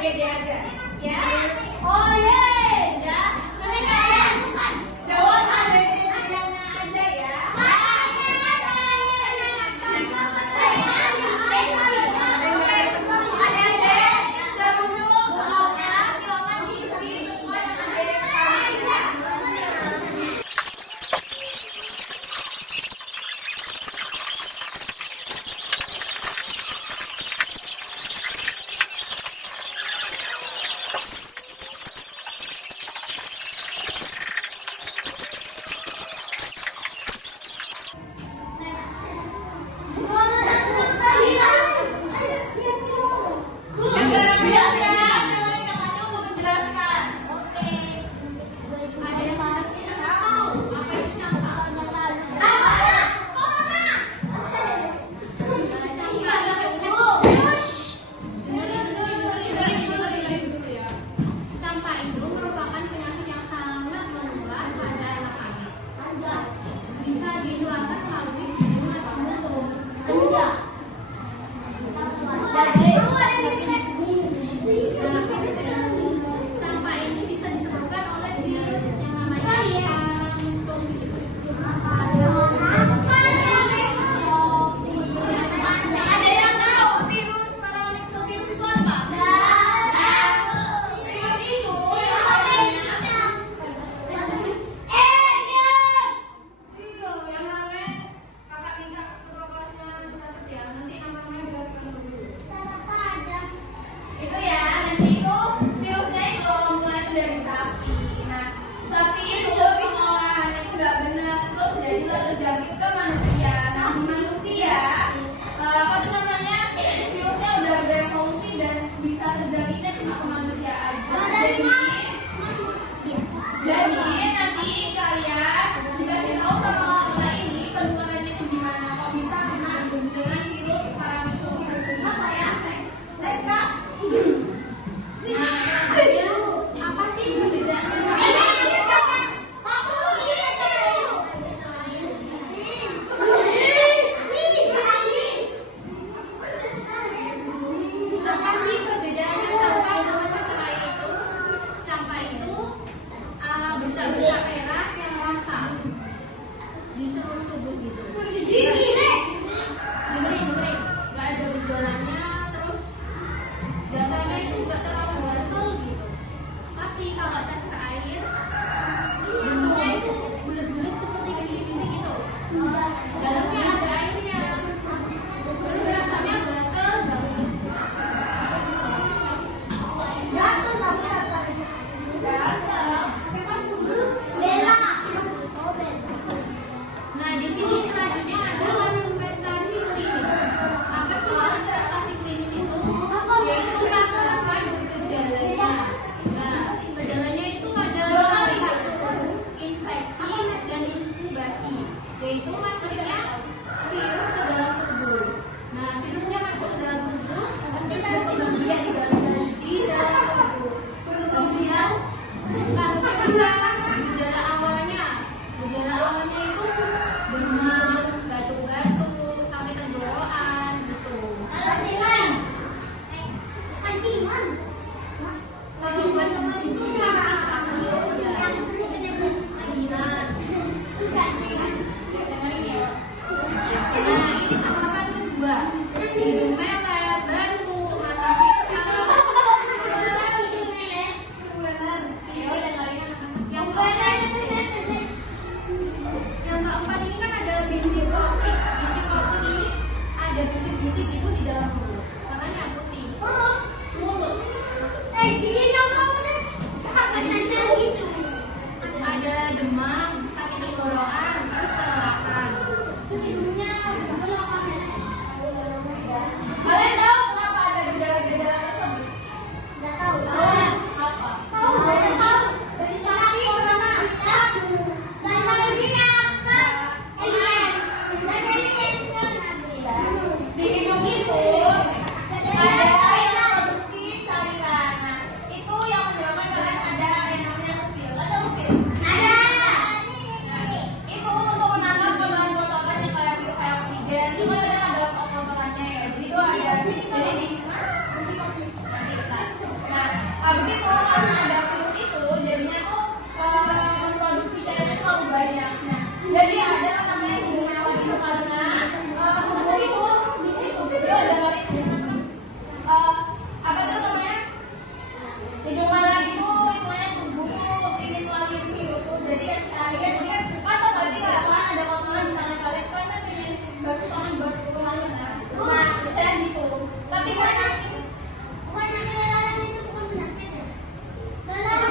pede aja. Ya. Oh ye. Ya. Mereka ya. Jawab yang aja ya.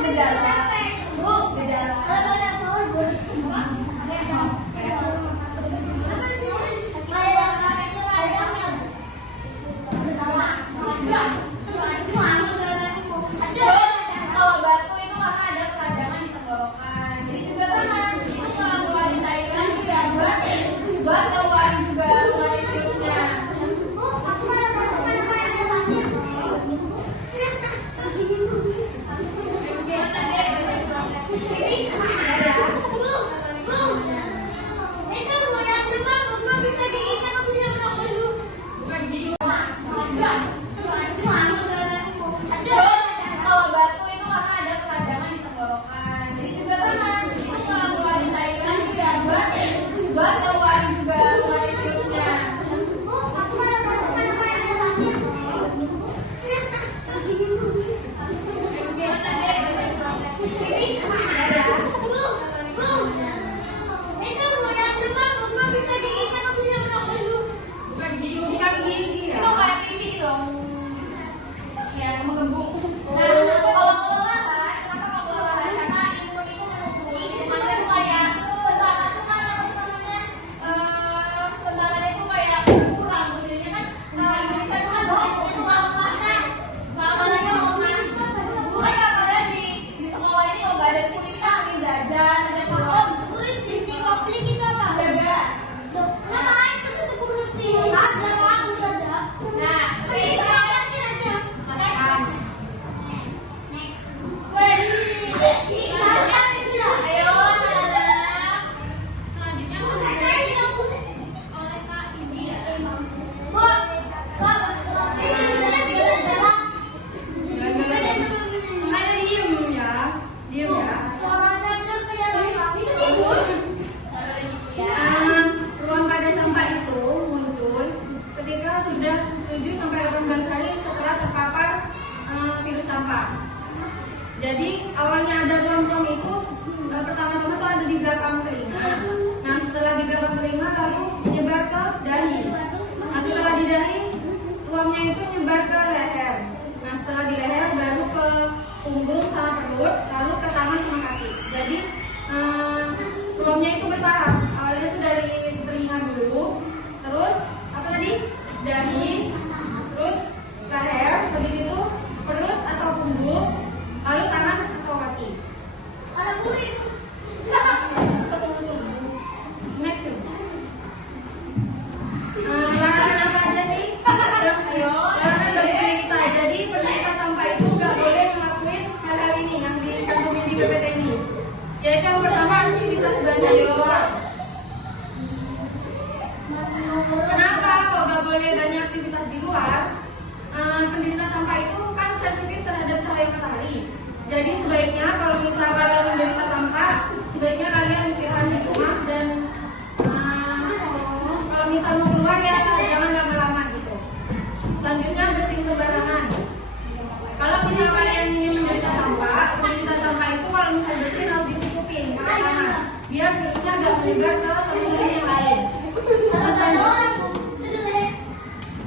gejala. Bu, gejala. Kalau batu itu karena ada peradangan di tenggorokan. Jadi juga sama. Itu kalau mulai cairan juga buat keluar juga mulai virusnya. Kalau batu itu karena ada peradangan di tenggorokan. Jadi juga sama. Itu kalau mulai cairan juga buat keluar juga mulai virusnya. Itu kayak pipi gitu. Ya, menggembung. Nah, kalau kelelahan, kenapa kalau kelelahan? Karena imun itu menurun. Makanya tuh kayak tentara tuh kan apa sih namanya? Tentaranya itu kayak kurang. Jadinya kan Indonesia itu kan imunnya tuh lemah kan. Apalagi orang mereka pada di sekolah ini kalau nggak ada sekolah ini kan ada jajan, ada kolom. Nah, itu ayo anak-anak. Ada diem ya. Ruang pada sampah itu muncul ketika sudah 7 sampai 18 hari setelah terpapar virus sampah. Jadi awalnya ada ruang-ruang itu pertama-tama tuh ada di belakang telinga. Nah setelah di belakang telinga lalu menyebar ke dahi. Nah setelah di dahi ruangnya itu nyebar ke leher. Nah setelah di leher baru ke punggung sama perut, lalu ke tangan sama kaki. Jadi ruangnya itu bertahap. Awalnya itu dari telinga dulu, terus apa tadi? Dahi, terus leher, habis itu perut atau punggung, lalu tangan atau kaki. Next. Larangan apa aja sih? Larangan bagi penderita. Jadi penderita sampah itu nggak boleh ngelakuin hal-hal ini yang dicantumin di PPT ini. Yaitu yang pertama aktivitas banyak di luar. Kenapa kok nggak boleh banyak aktivitas di luar? Penderita sampah itu kan sensitif terhadap cahaya matahari. Jadi sebaiknya kalau misalnya kalian menderita sampah, sebaiknya kalian istirahat di rumah dan kalau misal mau keluar ya jangan lama-lama gitu. Selanjutnya bersihin sembarangan. Kalau misalnya kalian ingin menderita sampah itu kalau misalnya bersin harus ditutupin pakai tangan biar virusnya nggak menyebar ke teman-teman yang lain.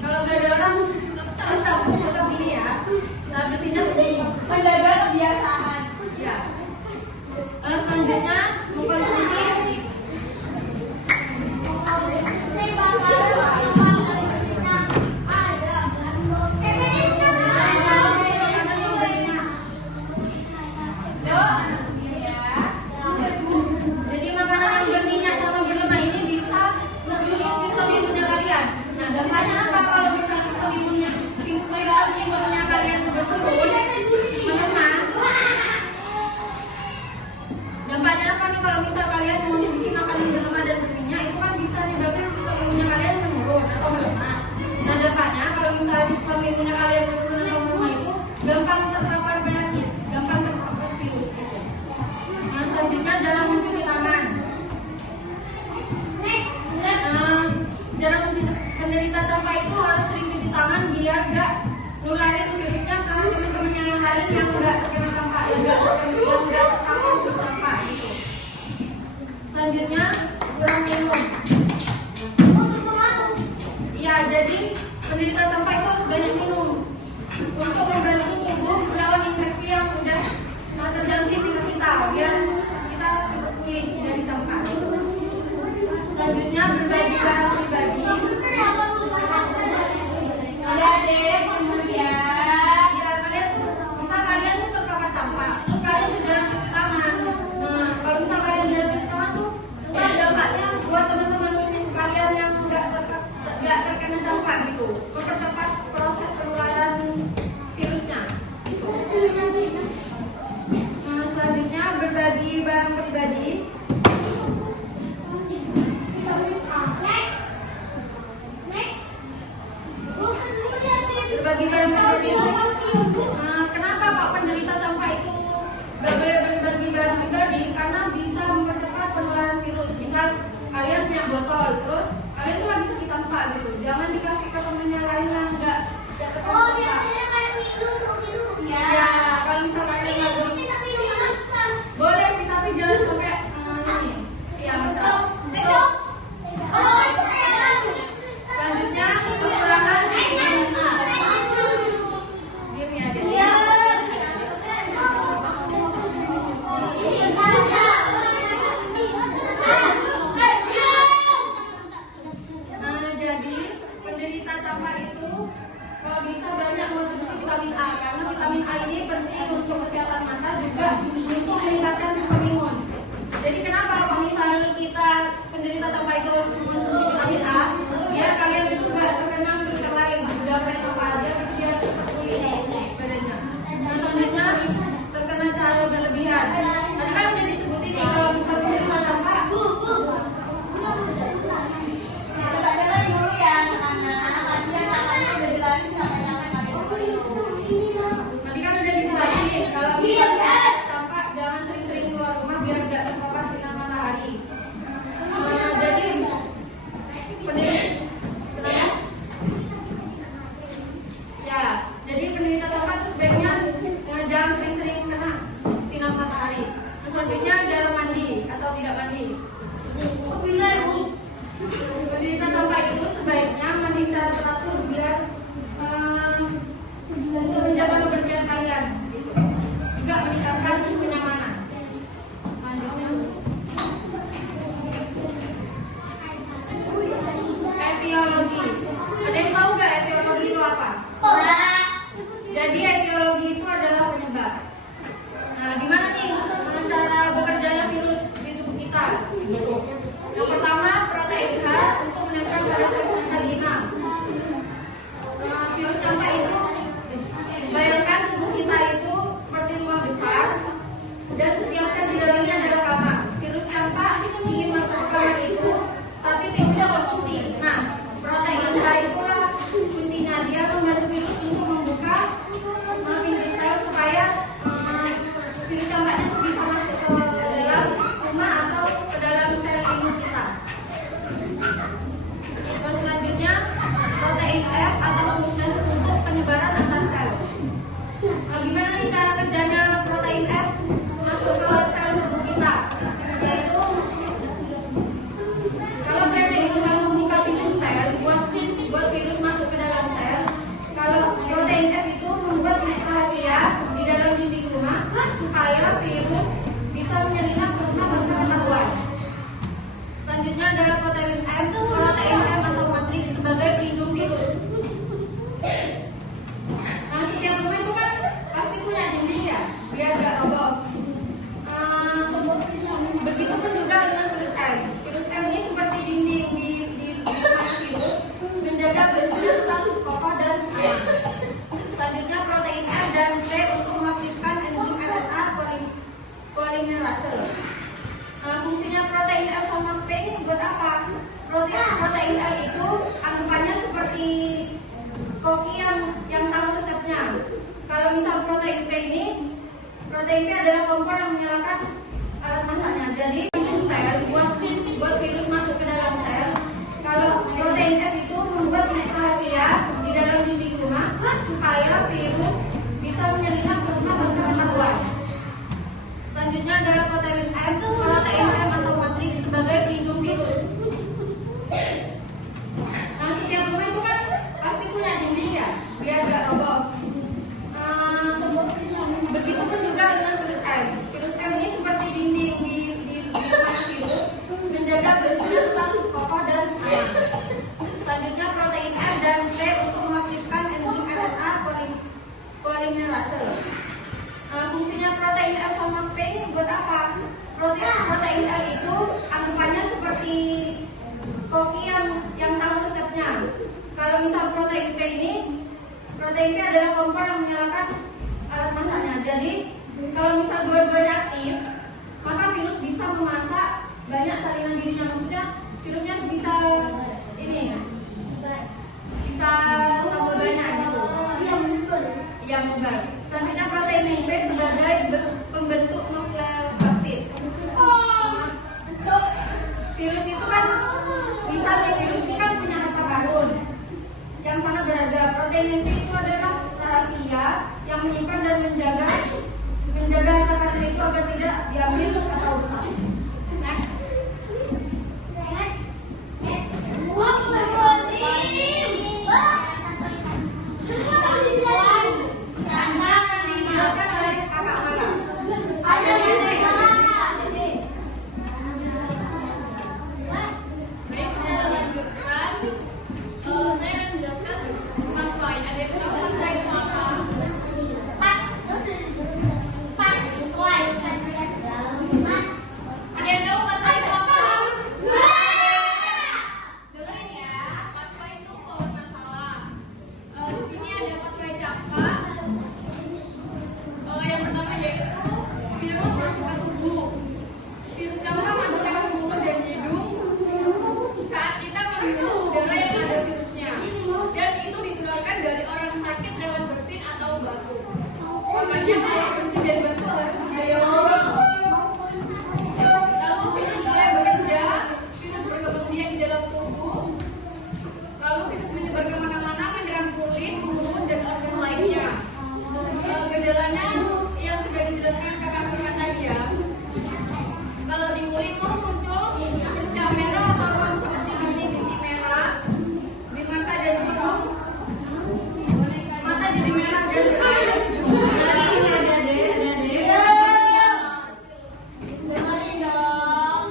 Kalau nggak ada orang tetap gini ya. Nah bersihnya begini. Menjaga kebiasaan. Ya. Selanjutnya mengkonsumsi jadi makanan yang berminyak sama berlemak ini bisa membunuh sistem imunnya kalian. Nah dampaknya apa kalau misalnya sistem imunnya kalian itu berturun, melemah? Dampaknya apa nih kalau misal kalian mengonsumsi makanan berlemak dan berminyak itu kan bisa menyebabkan sistem imunnya kalian menurun atau melemah. Nah dampaknya kalau misalnya sistem imunnya kalian menurun atau melemah itu gampang terpapar penyakit, gampang terpapar virus gitu. Nah selanjutnya jarang mencuci tangan. Penderita sampah itu harus sering cuci tangan biar nggak nularin virusnya ke teman-temannya yang lain yang nggak terkena sampah, yang nggak terpapar sampah gitu. Selanjutnya kurang minum. Ya jadi penderita sampah itu harus banyak minum untuk membantu tubuh melawan infeksi yang udah terjangkit tanpa itu harus mengonsumsi vitamin A, biar kalian itu nggak terkena virus yang lain. Udah kayak apa aja, biar cepat pulih badannya. Nah, selanjutnya terkena cahaya berlebihan. Tadi kan udah disebutin nih, kalau misalnya menerima dampak Coba dulu ya anak-anak, kasihan kakaknya udah jelasin sampai-sampai nggak bisa. tadi kan udah dijelasin kalau misalnya tampak jangan sering-sering keluar rumah biar nggak terpapar sinar matahari. Jadi kenapa? Ya, jadi penderita tampak itu sebaiknya jangan sering-sering kena sinar matahari. Selanjutnya jarang mandi atau tidak mandi. Penderita tampak itu sebaiknya mandi secara teratur biar untuk menjaga kebersihan kalian, gitu. Juga meningkatkan kenyamanan. Selanjutnya, etiologi. Ada yang tahu nggak etiologi itu apa? Jadi etiologi itu adalah penyebab. Nah, gimana nih cara bekerjanya virus di tubuh kita? Gitu. Yang pertama, protein H untuk menempel pada sel inam. Virus campak itu, bayangkan tubuh kita itu seperti rumah besar dan setiap sel di dalamnya adalah kamar. Virus campak ingin masuk ke kamar itu, tapi pintunya terkunci. Nah, protein H itulah kuncinya, dia membantu virus untuk membuka pintu sel supaya virus campaknya itu bisa masuk ke dalam rumah atau ke dalam sel imun kita. Terus selanjutnya protein F atau fungsinya untuk penyebaran antar sel. Nah, gimana nih cara kerjanya protein F masuk ke sel tubuh kita? Yaitu kalau protein F membuka pintu sel buat virus masuk ke dalam sel, kalau protein F itu membuat rahasia di dalam dinding rumah supaya virus bisa menyelinap ke rumah tanpa ketahuan. Selanjutnya adalah protein M atau matriks sebagai pelindung virus. Nah, setiap rumah itu kan pasti punya dinding ya, biar nggak roboh. Begitupun juga dengan virus M. Virus M ini seperti dinding di rumah virus, menjaga bentuknya tetap kokoh dan aman. Selanjutnya protein R dan T untuk mengaktifkan enzim RNA polimerase. Fungsinya protein L sama P ini buat apa? Protein L itu anggapannya seperti koki yang tahu resepnya. Kalau misal protein P adalah kompor yang menyalakan alat masaknya. Jadi pintu sel buat virus masuk ke dalam sel. Kalau protein F itu membuat rahasia di dalam dinding rumah supaya virus bisa menyelinap ke rumah tanpa ketahuan. Selanjutnya adalah protein M atau matriks sebagai pelindung virus. Nah, setiap rumah itu kan pasti punya dinding ya, biar nggak roboh. Begitupun juga dengan virus M. Virus M ini seperti dinding di rumah virus, menjaga bentuknya tetap kokoh dan aman. Selanjutnya protein R dan T untuk mengaktifkan enzim RNA polimerase. Fungsinya protein L sama P ini buat apa? Protein L itu anggapannya seperti koki yang tahu resepnya. Kalau misal protein P adalah kompor yang menyalakan alat masaknya. Jadi kalau misal dua-duanya aktif, maka virus bisa memasak banyak salinan dirinya. Maksudnya virusnya bisa bisa tambah banyak gitu. Iya, menyebar. Selanjutnya protein P sebagai pembentuk nuklear vaksin. Virus itu kan virus ini kan punya harta karun yang sangat berharga. Protein P itu adalah rahasia yang gejalanya yang sudah dijelaskan kakak-kakak tadi ya. Kalau di kulit itu muncul bercak merah atau ruam seperti bintik-bintik merah di mata dan hidung. Mata jadi merah dan air. Lagi ini ada adik. Dengerin dong.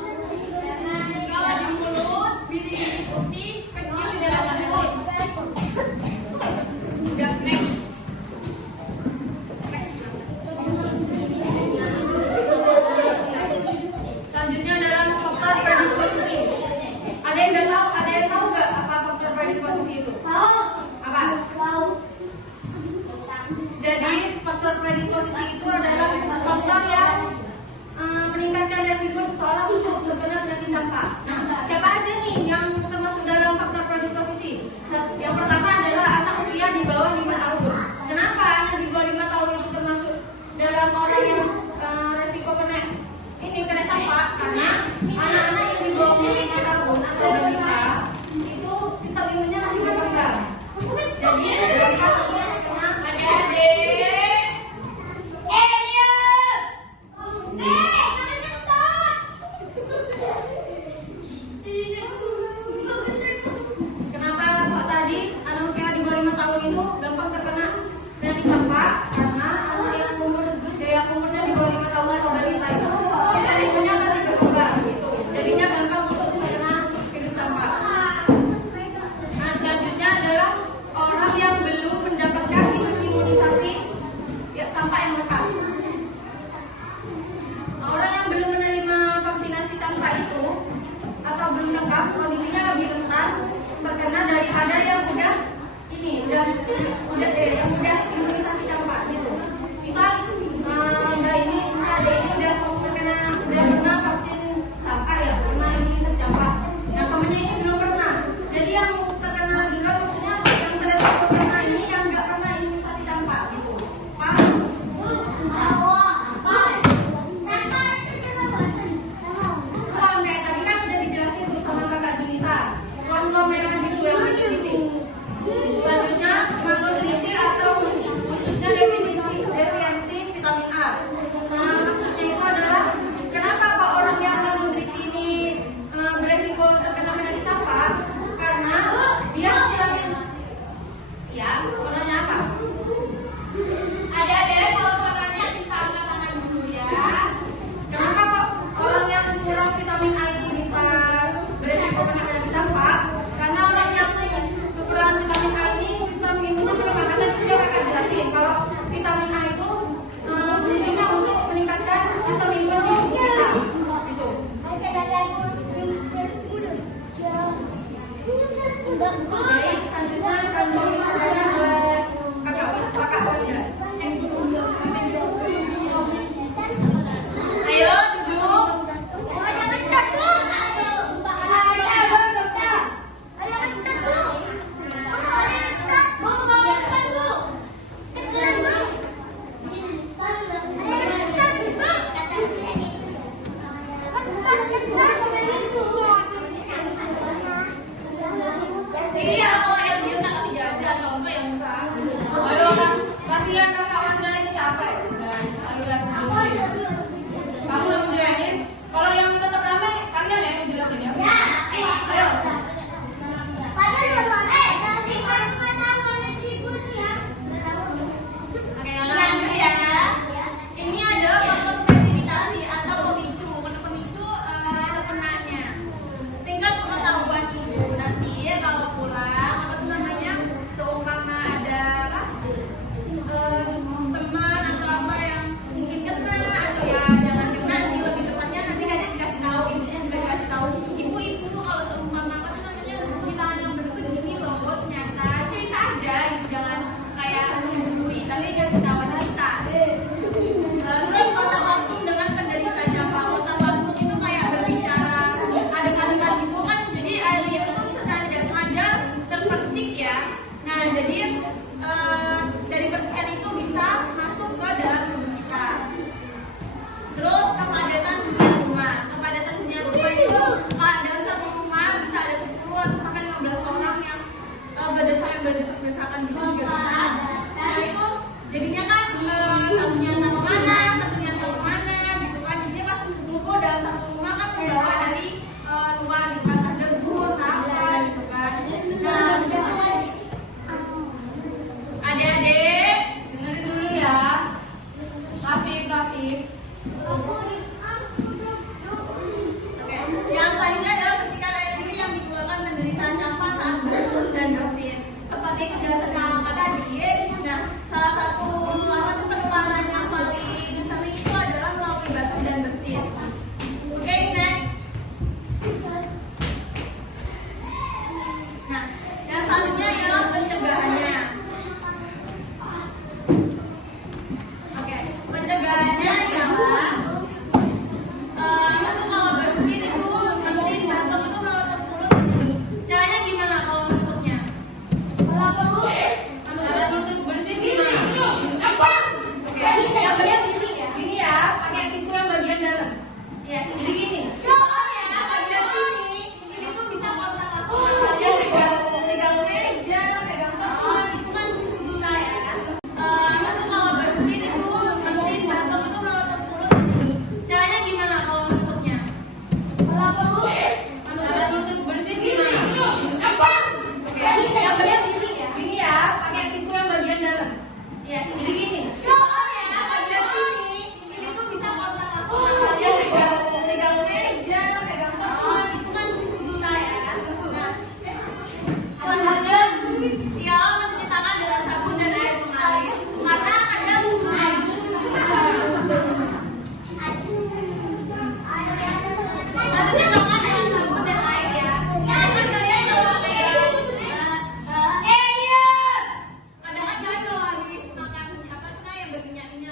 Kalau di mulut bintik-bintik putih kecil di dalam mulut. Udah next. Selanjutnya adalah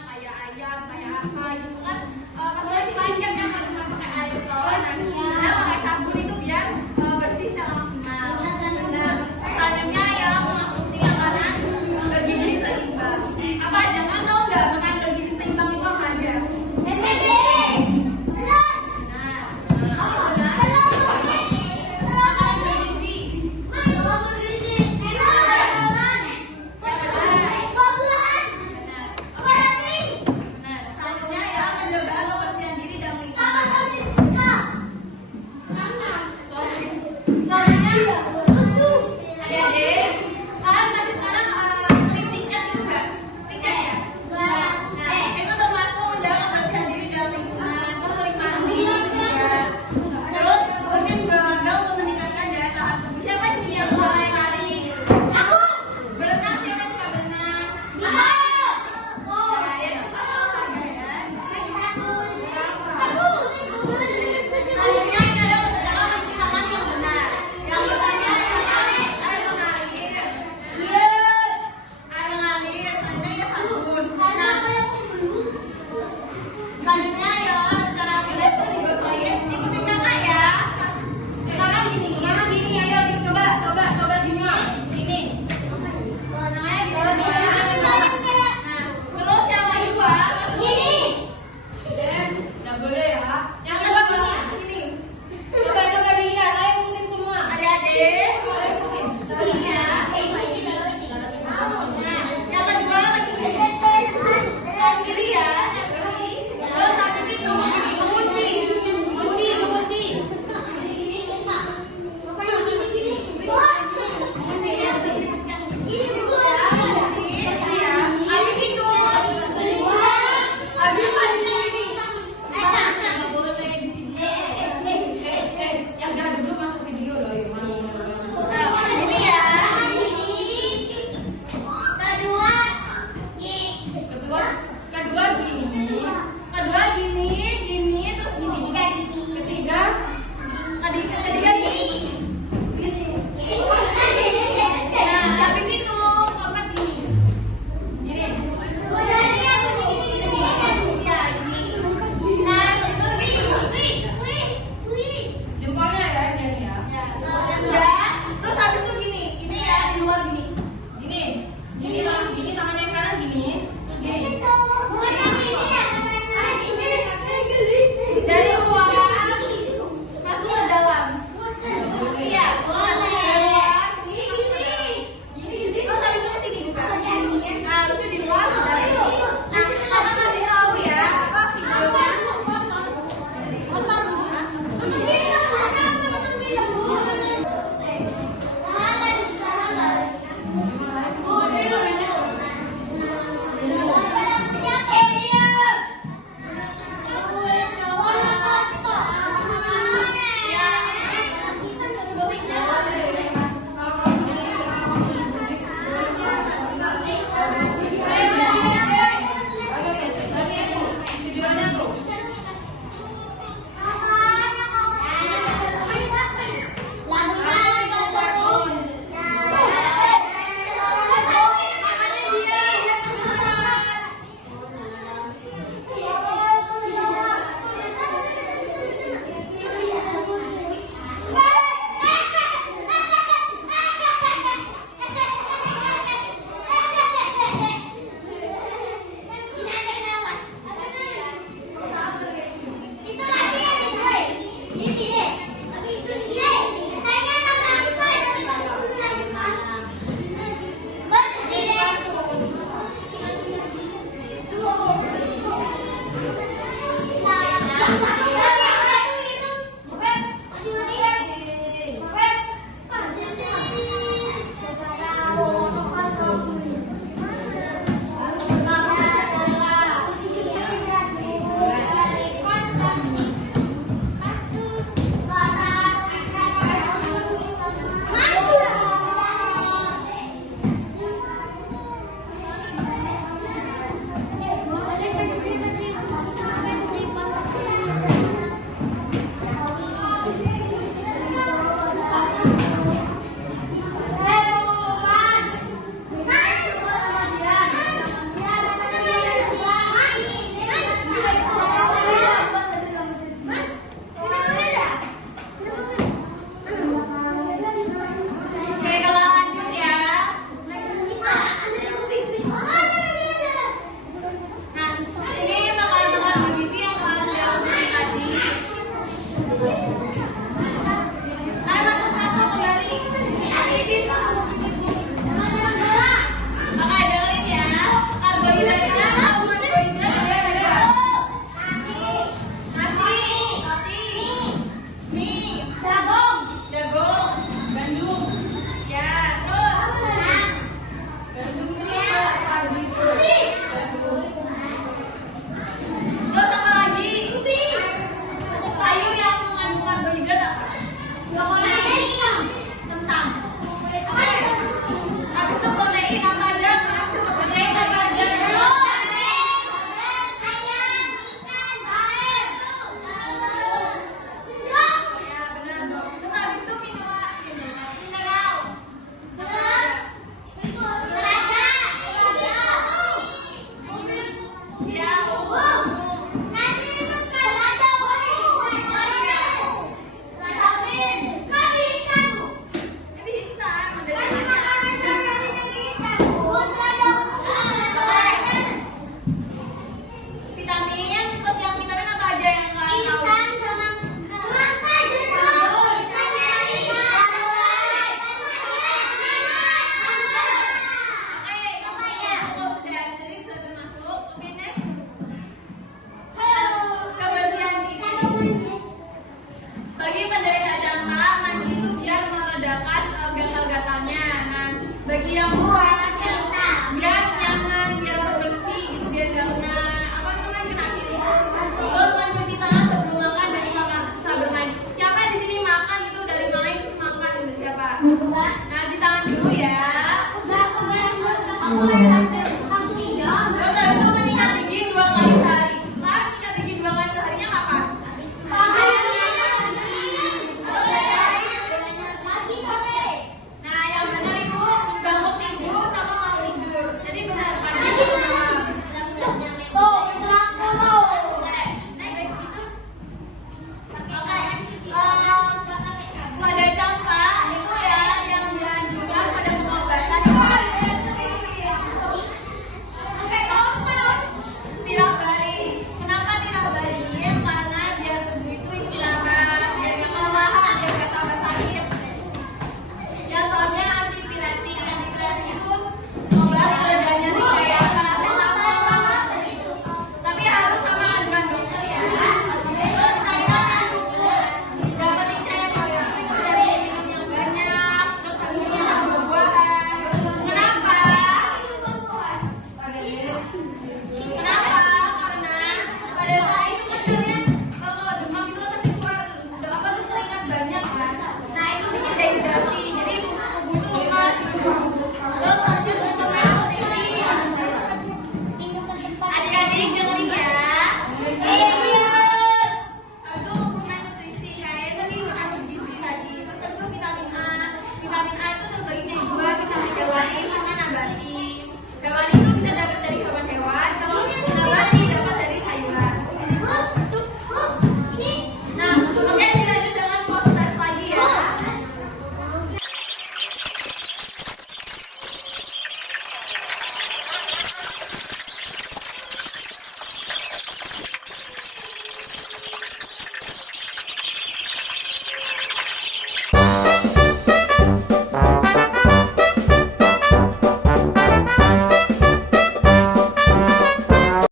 kayak ayam, kayak apa gitu kan, pasti masih lanjut